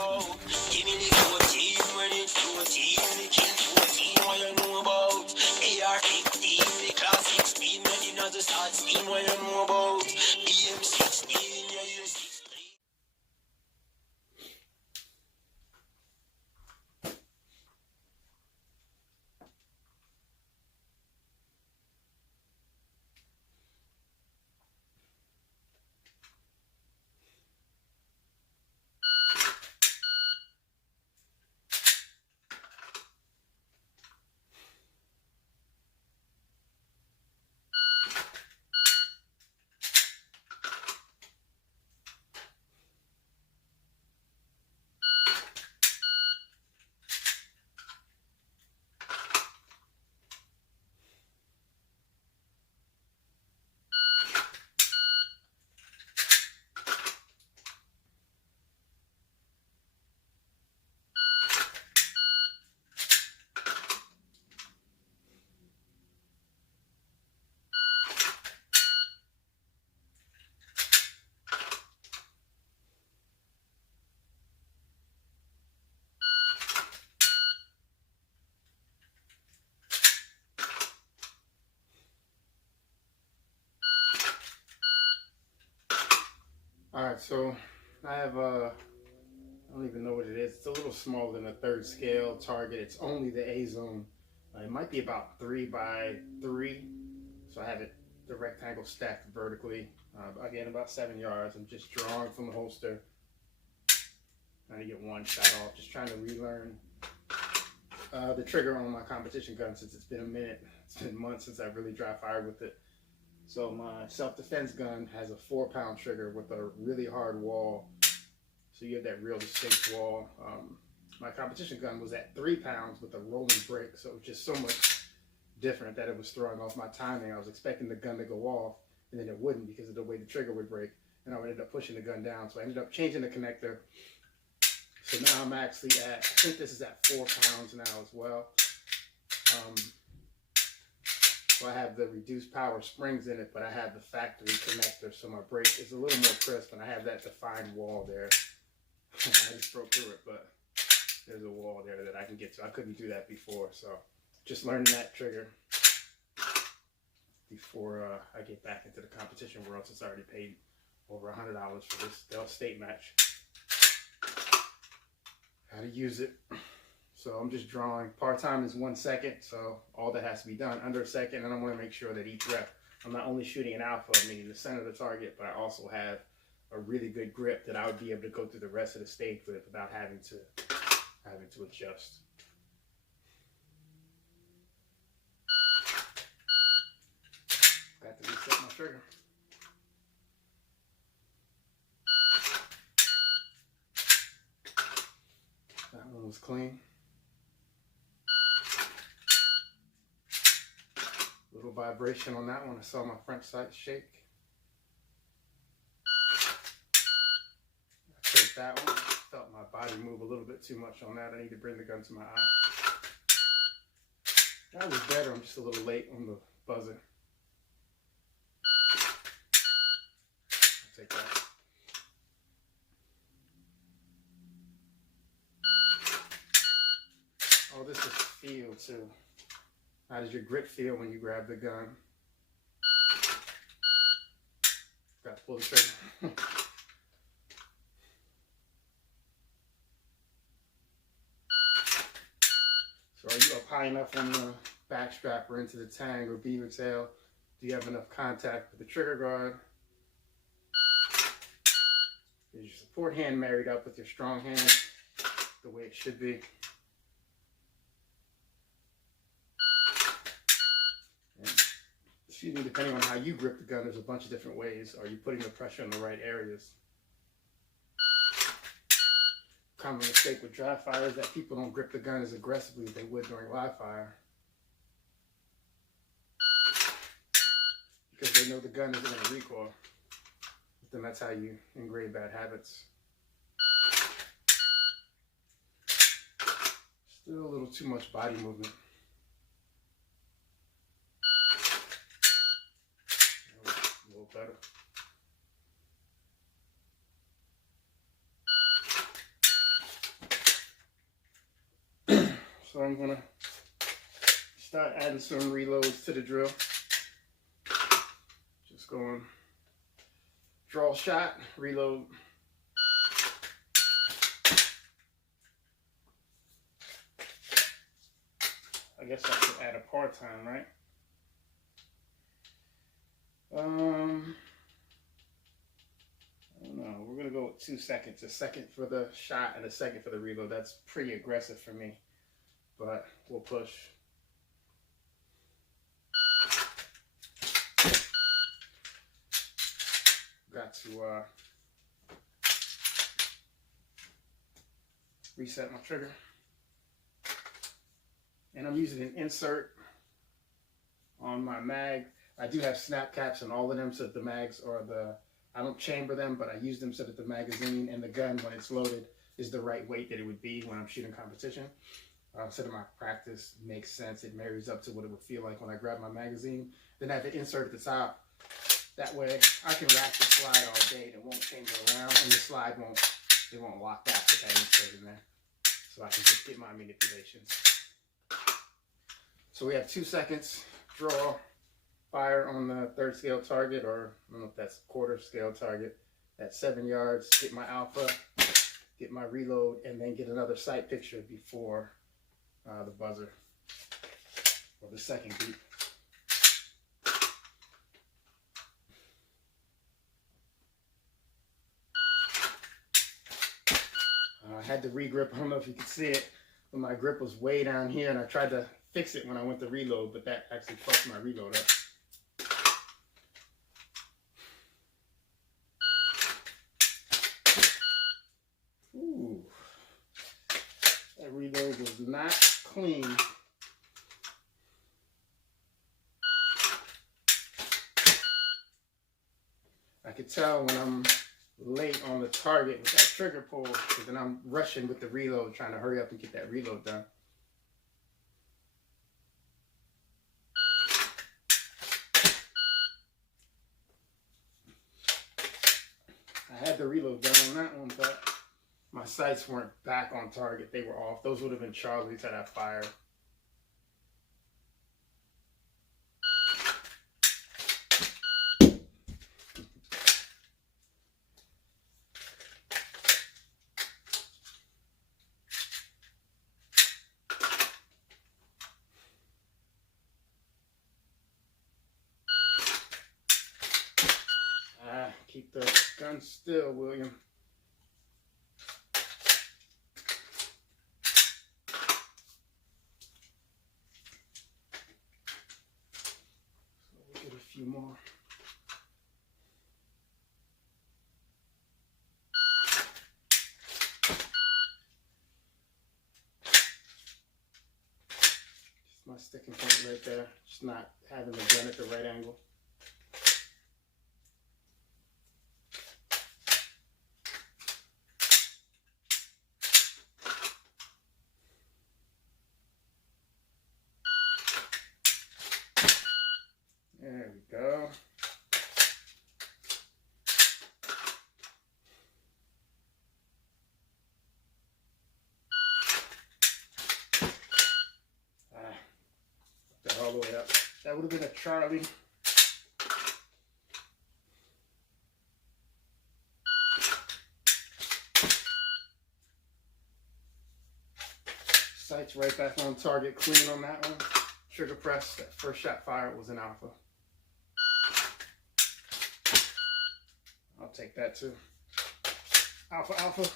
Give me the 14 when it's 14, the kill 14, what you know about? AR-15, the class 16, when you know the start steam, what you know about? BM-16, yeah, you 16. Alright, so I have I don't even know what it is. It's a little smaller than a 3rd scale target. It's only the A zone. It might be about 3 by 3. So I have it, the rectangle stacked vertically. Again, about 7 yards. I'm just drawing from the holster. Trying to get one shot off. Just trying to relearn the trigger on my competition gun since it's been a minute. It's been months since I've really dry fired with it. So my self-defense gun has a 4-pound trigger with a really hard wall. So you have that real distinct wall. My competition gun was at 3 pounds with a rolling brick. So it was just so much different that it was throwing off my timing. I was expecting the gun to go off and then it wouldn't because of the way the trigger would break. And I would end up pushing the gun down. So I ended up changing the connector. So now I'm actually at, I think this is at 4 pounds now as well. So I have the reduced power springs in it, but I have the factory connector, so my brake is a little more crisp, and I have that defined wall there. I just broke through it, but there's a wall there that I can get to. I couldn't do that before, so just learning that trigger before I get back into the competition world, since I already paid over $100 for this state match. How to use it. So I'm just drawing. Part-time is 1 second, so all that has to be done under a second, and I want to make sure that each rep, I'm not only shooting an alpha, meaning the center of the target, but I also have a really good grip that I would be able to go through the rest of the stage with without having to adjust. Got to reset my trigger. That one was clean. Little vibration on that one. I saw my front sight shake. I take that one. Felt my body move a little bit too much on that. I need to bring the gun to my eye. That was better. I'm just a little late on the buzzer. I'll take that. Oh, this is feel too. How does your grip feel when you grab the gun? Got to pull the trigger. So are you up high enough on the back strap or into the tang or beaver tail? Do you have enough contact with the trigger guard? Is your support hand married up with your strong hand the way it should be? Excuse me, depending on how you grip the gun, there's a bunch of different ways. Are you putting the pressure in the right areas? Common mistake with dry fire is that people don't grip the gun as aggressively as they would during live fire, because they know the gun isn't going to recoil. Then that's how you engrave bad habits. Still a little too much body movement. Better. So I'm gonna start adding some reloads to the drill. Just going draw shot, reload. I guess I should add a part-time, right? I don't know. We're gonna go with 2 seconds. A second for the shot and a second for the reload. That's pretty aggressive for me, but we'll push. Got to reset my trigger. And I'm using an insert on my mag. I do have snap caps on all of them so that the mags are I don't chamber them, but I use them so that the magazine and the gun, when it's loaded, is the right weight that it would be when I'm shooting competition. So that my practice makes sense. It marries up to what it would feel like when I grab my magazine. Then I have to insert at the top. That way I can rack the slide all day and it won't chamber around, and the slide won't lock back with that insert in there. So I can just get my manipulations. So we have 2 seconds, draw, fire on the 3rd scale target, or I don't know if that's 1/4 scale target, at 7 yards, get my alpha, get my reload, and then get another sight picture before the buzzer, or the second beep. I had to re-grip. I don't know if you could see it, but my grip was way down here, and I tried to fix it when I went to reload, but that actually fucked my reload up. Ooh, that reload was not clean. I could tell when I'm late on the target with that trigger pull, because then I'm rushing with the reload, trying to hurry up and get that reload done. I had the reload done on that one, but my sights weren't back on target. They were off. Those would have been Charlie's had I fired. Keep the gun still, William. So we'll get a few more. Just my sticking point right there. Just not having the gun at the right angle. There we go. That all the way up. That would have been a Charlie. Sights right back on target, clean on that one. Trigger press, that first shot fired was an alpha. I'll take that too. Alpha, alpha.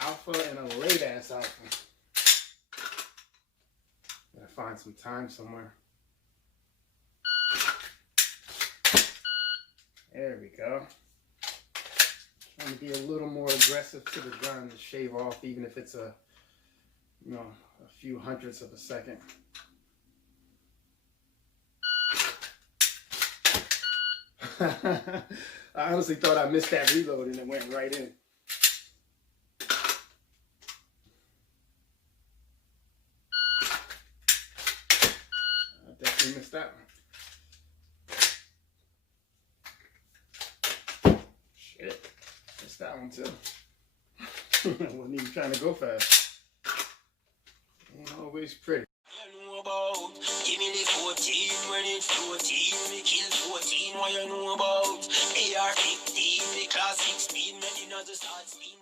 Alpha and a late ass alpha. Gotta find some time somewhere. There we go. Trying to be a little more aggressive to the gun to shave off, even if it's a few hundredths of a second. I honestly thought I missed that reload and it went right in. I definitely missed that one. that one too. I wasn't even trying to go fast. Ain't always pretty. You know about, give me the 14, when it's 14, me kill 14, what you know about, AR-15, the classic speed, make another start speed.